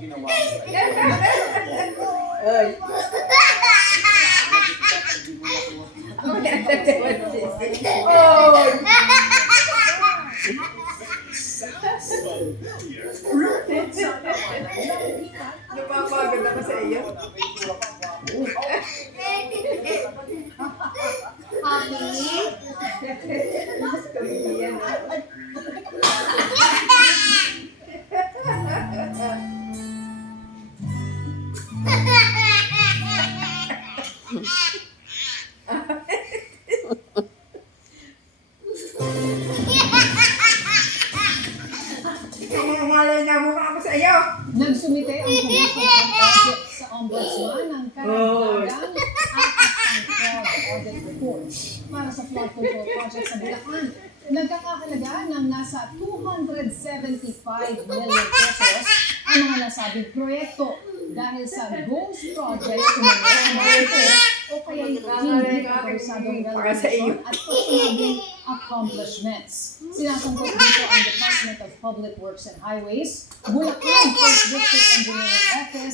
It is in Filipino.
ginawa mo sa iyo. Ay. Napapagod ako sa iyo. Malay na mukha ako sa iyo. Nagsumite ang Commission on Audit sa Ombudsman ng karagdagang at ang fraud audit report para sa flood control project sa Bulacan. Nagkakahalaga ng nasa 275 million pesos ang mga nasabing proyekto dahil sa ghost project o kaya hindi kapasadong renovation at personal accomplishments. Sinasangkot dito ang Department of Public Works and Highways, Bulacan First District Engineering Office,